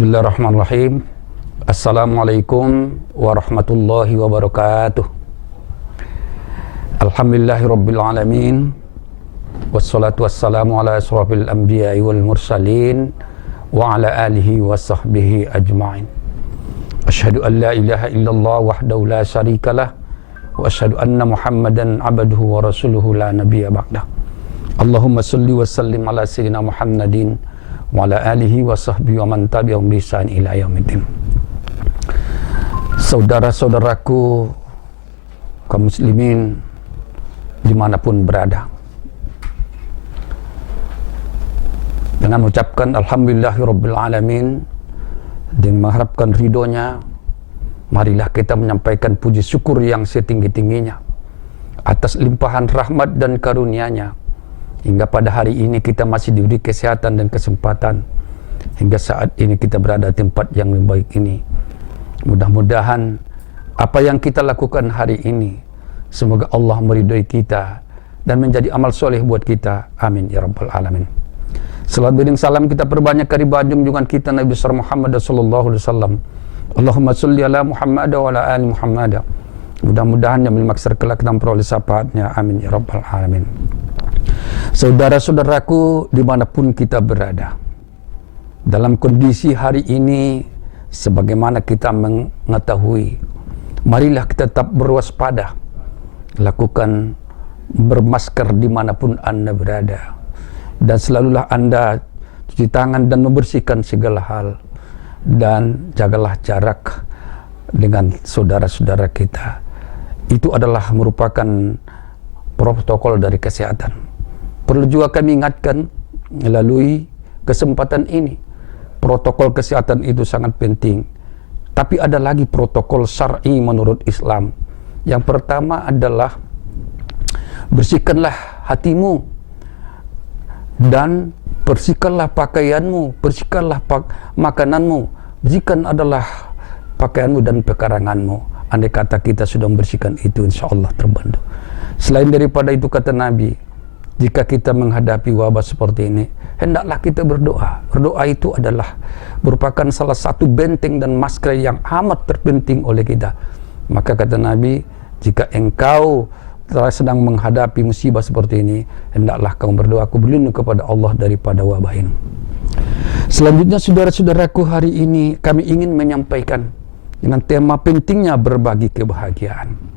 Bismillahirrahmanirrahim. Assalamualaikum warahmatullahi wabarakatuh. Alhamdulillahirabbil alamin. Wassalatu wassalamu ala asrofil anbiya'i wal mursalin wa ala alihi wa sahbihi ajma'in. Asyhadu an la ilaha illallah wahdahu la syarikalah wa asyhadu anna Muhammadan abduhu wa rasuluhu la nabiyya ba'dah. Allahumma salli wa sallim ala sayyidina Muhammadin wa ala alihi wa sahbihi wa man tabi'ahum bi ihsan ila yaumiddin. Saudara-saudaraku kaum muslimin dimanapun berada, dengan mengucapkan alhamdulillahirabbil alamin dan mengharapkan ridhonya, marilah kita menyampaikan puji syukur yang setinggi-tingginya atas limpahan rahmat dan karunia-Nya hingga pada hari ini kita masih diberi kesehatan dan kesempatan hingga saat ini kita berada di tempat yang lebih baik ini. Mudah-mudahan apa yang kita lakukan hari ini semoga Allah meridhai kita dan menjadi amal soleh buat kita. Amin ya rabbal alamin. Salam dan salam kita perbanyak ke riba junjungan kita Nabi besar Muhammad sallallahu alaihi wasallam. Allahumma sholli ala Muhammad wa ala ali Muhammad. Mudah-mudahan yang maksar kelak dan peroleh syafaatnya. Amin ya rabbal alamin. Saudara-saudaraku dimanapun kita berada, dalam kondisi hari ini sebagaimana kita mengetahui, marilah kita tetap berwaspada, lakukan bermasker dimanapun Anda berada, dan selalulah Anda cuci tangan dan membersihkan segala hal, dan jagalah jarak dengan saudara-saudara kita. Itu adalah merupakan protokol dari kesehatan. Perlu juga kami ingatkan melalui kesempatan ini, protokol kesehatan itu sangat penting. Tapi ada lagi protokol syar'i menurut Islam. Yang pertama adalah bersihkanlah hatimu dan bersihkanlah pakaianmu, bersihkanlah makananmu. Bersihkan adalah pakaianmu dan pekaranganmu. Andai kata kita sudah membersihkan itu, insya Allah terbantu. Selain daripada itu kata Nabi, jika kita menghadapi wabah seperti ini, hendaklah kita berdoa. Berdoa itu adalah merupakan salah satu benteng dan masker yang amat terpenting oleh kita. Maka kata Nabi, jika engkau sedang menghadapi musibah seperti ini, hendaklah kamu berdoa, aku berlindung kepada Allah daripada wabah ini. Selanjutnya saudara-saudaraku, hari ini kami ingin menyampaikan dengan tema pentingnya berbagi kebahagiaan.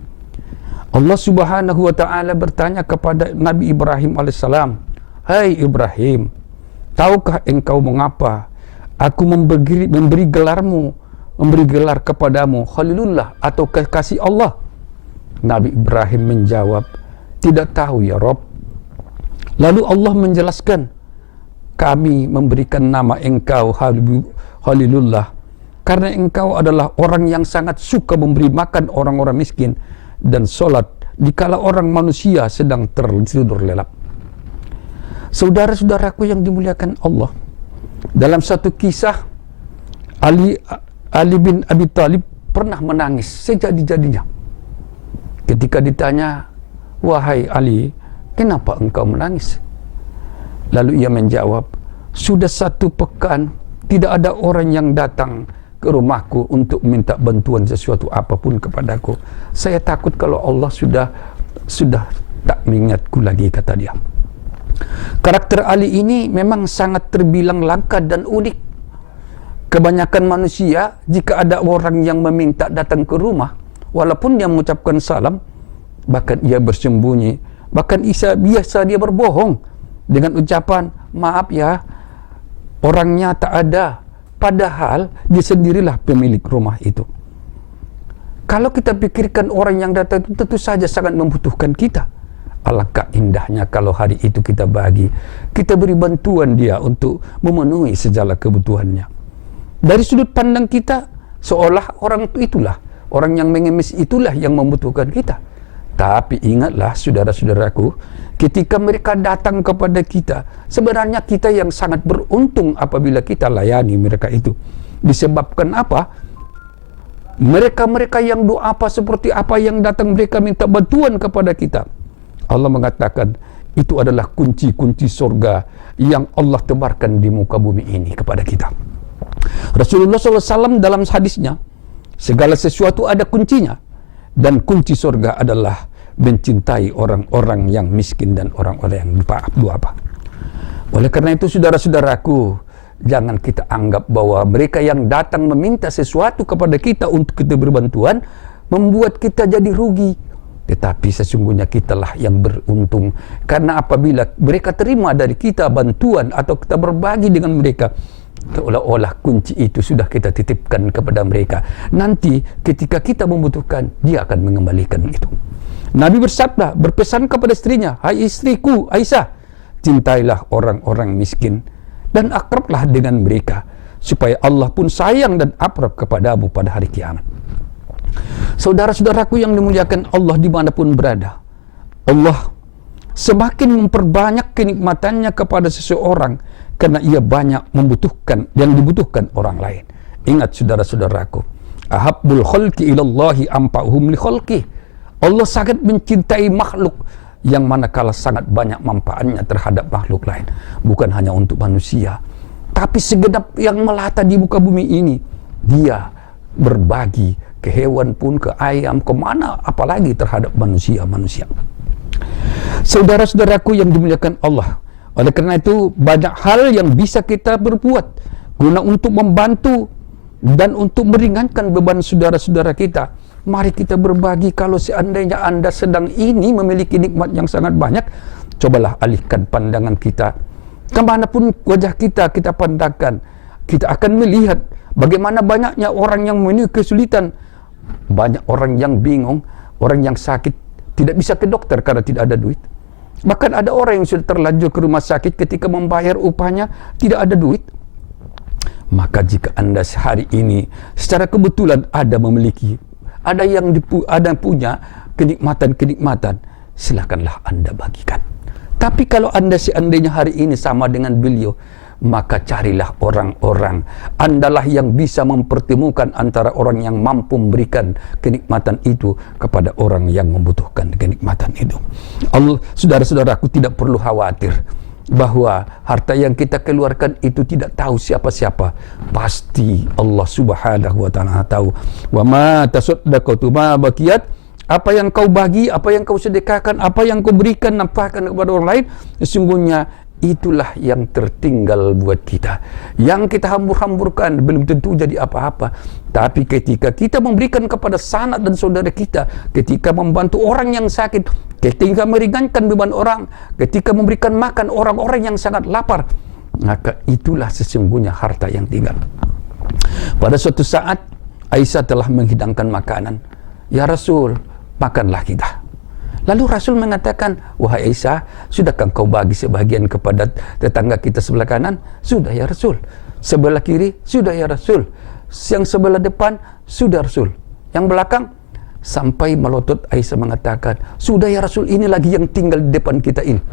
Allah Subhanahu wa ta'ala bertanya kepada Nabi Ibrahim alaihissalam, "Hai Ibrahim, tahukah engkau mengapa aku memberi gelar kepadamu Khalilullah atau kekasih Allah?" Nabi Ibrahim menjawab, "Tidak tahu ya Rabb." Lalu Allah menjelaskan, "Kami memberikan nama engkau Khalilullah karena engkau adalah orang yang sangat suka memberi makan orang-orang miskin dan solat dikala orang manusia sedang tertidur lelap." Saudara-saudaraku yang dimuliakan Allah, dalam satu kisah Ali bin Abi Thalib pernah menangis sejadi-jadinya. Ketika ditanya, "Wahai Ali, kenapa engkau menangis?" Lalu ia menjawab, "Sudah 1 pekan tidak ada orang yang datang ke rumahku untuk minta bantuan sesuatu apapun kepadaku. Saya takut kalau Allah sudah tak mengingatku lagi," kata dia. Karakter Ali ini memang sangat terbilang langka dan unik. Kebanyakan manusia, jika ada orang yang meminta datang ke rumah, walaupun dia mengucapkan salam, bahkan ia bersembunyi, bahkan biasa dia berbohong dengan ucapan, "Maaf ya, orangnya tak ada." Padahal dia sendirilah pemilik rumah itu. Kalau kita pikirkan orang yang datang itu tentu saja sangat membutuhkan kita. Alangkah indahnya kalau hari itu kita beri bantuan dia untuk memenuhi segala kebutuhannya. Dari sudut pandang kita, seolah orang yang mengemis itulah yang membutuhkan kita. Tapi ingatlah saudara-saudaraku, ketika mereka datang kepada kita, sebenarnya kita yang sangat beruntung apabila kita layani mereka itu. Disebabkan apa? Mereka-mereka yang doa apa seperti apa yang datang mereka minta bantuan kepada kita. Allah mengatakan itu adalah kunci-kunci surga yang Allah tebarkan di muka bumi ini kepada kita. Rasulullah SAW dalam hadisnya, segala sesuatu ada kuncinya, dan kunci surga adalah mencintai orang-orang yang miskin dan orang-orang yang duafa. Oleh karena itu, saudara-saudaraku, jangan kita anggap bahwa mereka yang datang meminta sesuatu kepada kita untuk kita berbantuan membuat kita jadi rugi. Tetapi sesungguhnya kitalah yang beruntung, karena apabila mereka terima dari kita bantuan atau kita berbagi dengan mereka, seolah-olah kunci itu sudah kita titipkan kepada mereka. Nanti ketika kita membutuhkan, dia akan mengembalikan itu. Nabi bersabda, berpesan kepada istrinya, "Hai istriku Aisyah, cintailah orang-orang miskin dan akrablah dengan mereka, supaya Allah pun sayang dan akrab kepadamu pada hari kiamat." Saudara-saudaraku yang dimuliakan Allah dimanapun berada, Allah semakin memperbanyak kenikmatannya kepada seseorang karena ia banyak membutuhkan yang dibutuhkan orang lain. Ingat saudara-saudaraku, ahabbul khalqi ilallahi ampa'uhum li khalqih. Allah sangat mencintai makhluk yang manakala sangat banyak manfaatnya terhadap makhluk lain, bukan hanya untuk manusia, tapi segenap yang melata di muka bumi ini. Dia berbagi ke hewan pun, ke ayam, kemana, apalagi terhadap manusia-manusia. Saudara-saudaraku yang dimuliakan Allah, oleh karena itu banyak hal yang bisa kita berbuat guna untuk membantu dan untuk meringankan beban saudara-saudara kita. Mari kita berbagi. Kalau seandainya Anda sedang ini memiliki nikmat yang sangat banyak, cobalah alihkan pandangan kita kemanapun wajah kita pandangkan. Kita akan melihat bagaimana banyaknya orang yang memiliki kesulitan, banyak orang yang bingung, orang yang sakit tidak bisa ke dokter karena tidak ada duit. Bahkan ada orang yang sudah terlanjur ke rumah sakit, ketika membayar upahnya tidak ada duit. Maka jika Anda sehari ini secara kebetulan ada punya kenikmatan, silakanlah Anda bagikan. Tapi kalau Anda seandainya hari ini sama dengan beliau, maka carilah orang-orang, Andalah yang bisa mempertemukan antara orang yang mampu memberikan kenikmatan itu kepada orang yang membutuhkan kenikmatan itu. Allah, saudara-saudaraku, tidak perlu khawatir bahwa harta yang kita keluarkan itu tidak tahu siapa-siapa. Pasti Allah Subhanahu wa taala tahu. Wa ma tasaddaqatu ma baqiyat, apa yang kau bagi, apa yang kau sedekahkan, apa yang kau berikan, nampakkan kepada orang lain, sesungguhnya itulah yang tertinggal buat kita. Yang kita hambur-hamburkan belum tentu jadi apa-apa. Tapi ketika kita memberikan kepada sanak dan saudara kita, ketika membantu orang yang sakit, ketika meringankan beban orang, ketika memberikan makan orang-orang yang sangat lapar, maka itulah sesungguhnya harta yang tinggal. Pada suatu saat Aisyah telah menghidangkan makanan. "Ya Rasul, makanlah kita." Lalu Rasul mengatakan, "Wahai Aisyah, sudahkah kau bagi sebagian kepada tetangga kita sebelah kanan?" "Sudah ya Rasul." "Sebelah kiri?" "Sudah ya Rasul." "Yang sebelah depan?" "Sudah Rasul." "Yang belakang?" Sampai melotot Aisyah mengatakan, "Sudah ya Rasul, ini lagi yang tinggal di depan kita ini."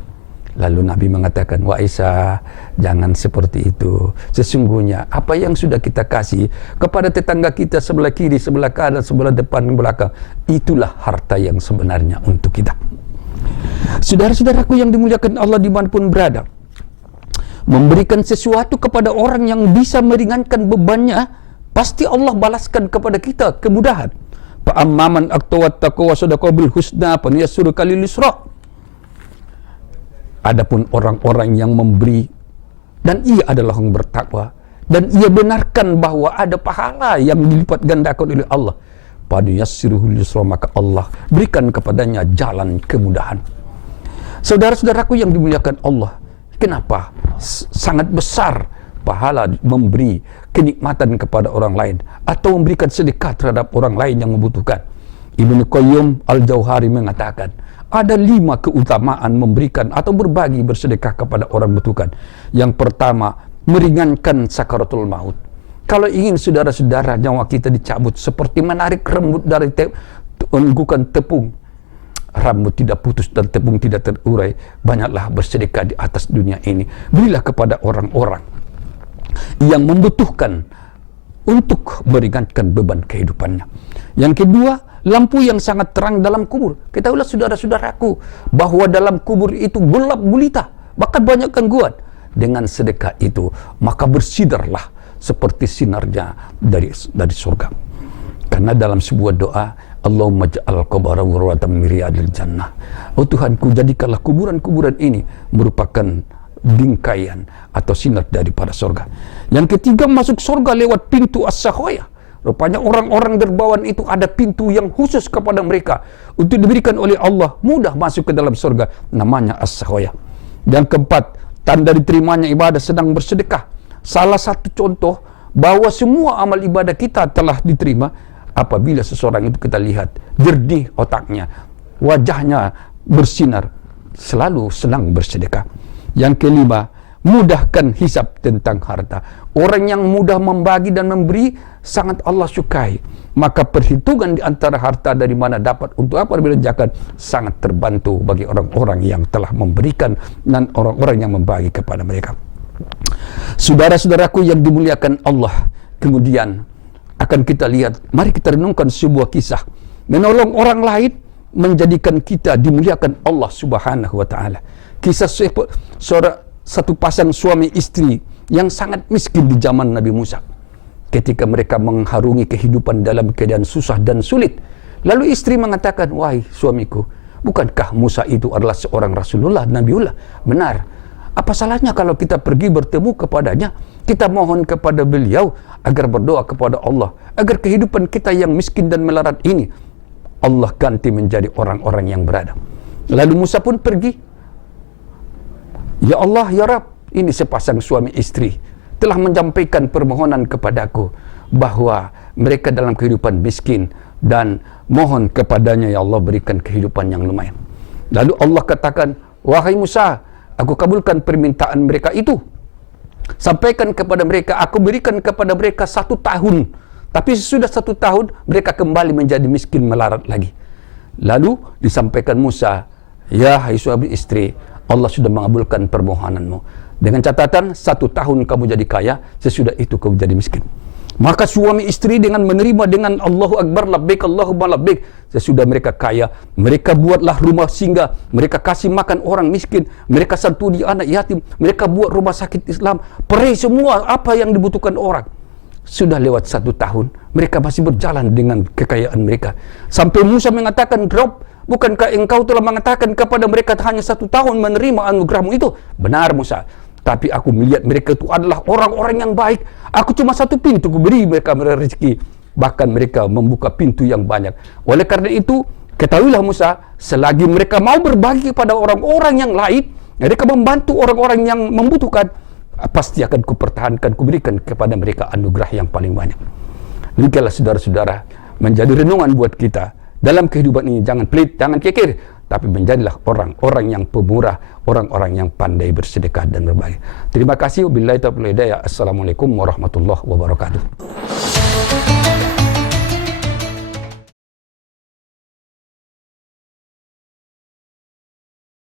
Lalu Nabi mengatakan, "Wahai Aisyah, jangan seperti itu. Sesungguhnya apa yang sudah kita kasih kepada tetangga kita sebelah kiri, sebelah kanan, sebelah depan, belakang, itulah harta yang sebenarnya untuk kita." Saudara-saudaraku yang dimuliakan Allah dimanapun berada, memberikan sesuatu kepada orang yang bisa meringankan bebannya, pasti Allah balaskan kepada kita kemudahan. Fa'amman aqtawat taqwa sadaqa bil husna fanyassuru kalil yusra. Adapun orang-orang yang memberi dan ia adalah orang bertakwa dan ia benarkan bahwa ada pahala yang dilipat gandakan oleh Allah, pada yassiruhul yusra, maka Allah berikan kepadanya jalan kemudahan. Saudara-saudaraku yang dimuliakan Allah, kenapa sangat besar pahala memberi kenikmatan kepada orang lain atau memberikan sedekah terhadap orang lain yang membutuhkan? Ibnu Qayyim Al-Jauhari mengatakan, ada 5 keutamaan memberikan atau berbagi bersedekah kepada orang membutuhkan. Yang pertama, meringankan sakaratul maut. Kalau ingin saudara-saudara nyawa kita dicabut, seperti menarik rambut dari unggukan tepung, rambut tidak putus dan tepung tidak terurai, banyaklah bersedekah di atas dunia ini. Berilah kepada orang-orang yang membutuhkan untuk meringankan beban kehidupannya. Yang kedua, lampu yang sangat terang dalam kubur. Ketahuilah saudara-saudaraku bahwa dalam kubur itu gelap gulita, bahkan banyak gangguan. Dengan sedekah itu maka bersidarlah seperti sinarnya dari surga. Karena dalam sebuah doa, Allahumma ja'al qabara ghurwatan min riyadil jannah. Oh Tuhanku, jadikanlah kuburan-kuburan ini merupakan bingkaian atau sinar daripada surga. Yang ketiga, masuk surga lewat pintu as-sakhoya. Rupanya orang-orang derbawan itu ada pintu yang khusus kepada mereka untuk diberikan oleh Allah, mudah masuk ke dalam surga, namanya as-sakhoya. Yang keempat, tanda diterimanya ibadah sedang bersedekah. Salah satu contoh bahwa semua amal ibadah kita telah diterima apabila seseorang itu kita lihat jernih otaknya, wajahnya bersinar, selalu senang bersedekah. Yang kelima, mudahkan hisab tentang harta. Orang yang mudah membagi dan memberi sangat Allah sukai. Maka perhitungan di antara harta dari mana dapat untuk apa dibelanjakan sangat terbantu bagi orang-orang yang telah memberikan dan orang-orang yang membagi kepada mereka. Saudara-saudaraku yang dimuliakan Allah, kemudian akan kita lihat, mari kita renungkan sebuah kisah menolong orang lain menjadikan kita dimuliakan Allah Subhanahu wa taala. Kisah satu pasang suami istri yang sangat miskin di zaman Nabi Musa. Ketika mereka mengharungi kehidupan dalam keadaan susah dan sulit, lalu istri mengatakan, "Wahai suamiku, bukankah Musa itu adalah seorang Rasulullah, Nabiullah?" Benar. Apa salahnya kalau kita pergi bertemu kepadanya, kita mohon kepada beliau agar berdoa kepada Allah, agar kehidupan kita yang miskin dan melarat ini Allah ganti menjadi orang-orang yang berada. Lalu Musa pun pergi. "Ya Allah, ya Rabb, ini sepasang suami istri telah menyampaikan permohonan kepadaku bahwa mereka dalam kehidupan miskin dan mohon kepadanya, ya Allah, berikan kehidupan yang lumayan." Lalu Allah katakan, "Wahai Musa, aku kabulkan permintaan mereka itu. Sampaikan kepada mereka, aku berikan kepada mereka 1 tahun. Tapi sesudah 1 tahun, mereka kembali menjadi miskin melarat lagi." Lalu disampaikan Musa, "Ya hai suami istri, Allah sudah mengabulkan permohonanmu. Dengan catatan 1 tahun kamu jadi kaya, sesudah itu kamu jadi miskin." Maka suami istri dengan menerima dengan Allahu Akbar, labbaik Allahumma labbaik, sesudah mereka kaya, mereka buatlah rumah singgah, mereka kasih makan orang miskin, mereka santuni anak yatim, mereka buat rumah sakit Islam, perai semua apa yang dibutuhkan orang. Sudah lewat 1 tahun, mereka masih berjalan dengan kekayaan mereka. Sampai Musa mengatakan, "Rob, bukankah engkau telah mengatakan kepada mereka hanya 1 tahun menerima anugerahmu itu?" "Benar Musa, tapi aku melihat mereka itu adalah orang-orang yang baik. Aku cuma 1 pintu kuberi mereka rezeki. Bahkan mereka membuka pintu yang banyak. Oleh karena itu, ketahuilah Musa, selagi mereka mau berbagi kepada orang-orang yang lain, mereka membantu orang-orang yang membutuhkan, pasti akan kupertahankan, kuberikan kepada mereka anugerah yang paling banyak." Demikianlah saudara-saudara, menjadi renungan buat kita. Dalam kehidupan ini jangan pelit, jangan kekir, tapi menjadilah orang-orang yang pemurah, orang-orang yang pandai bersedekah dan berbagi. Terima kasih. Wabillahi taufiq wal hidayah. Assalamualaikum warahmatullahi wabarakatuh.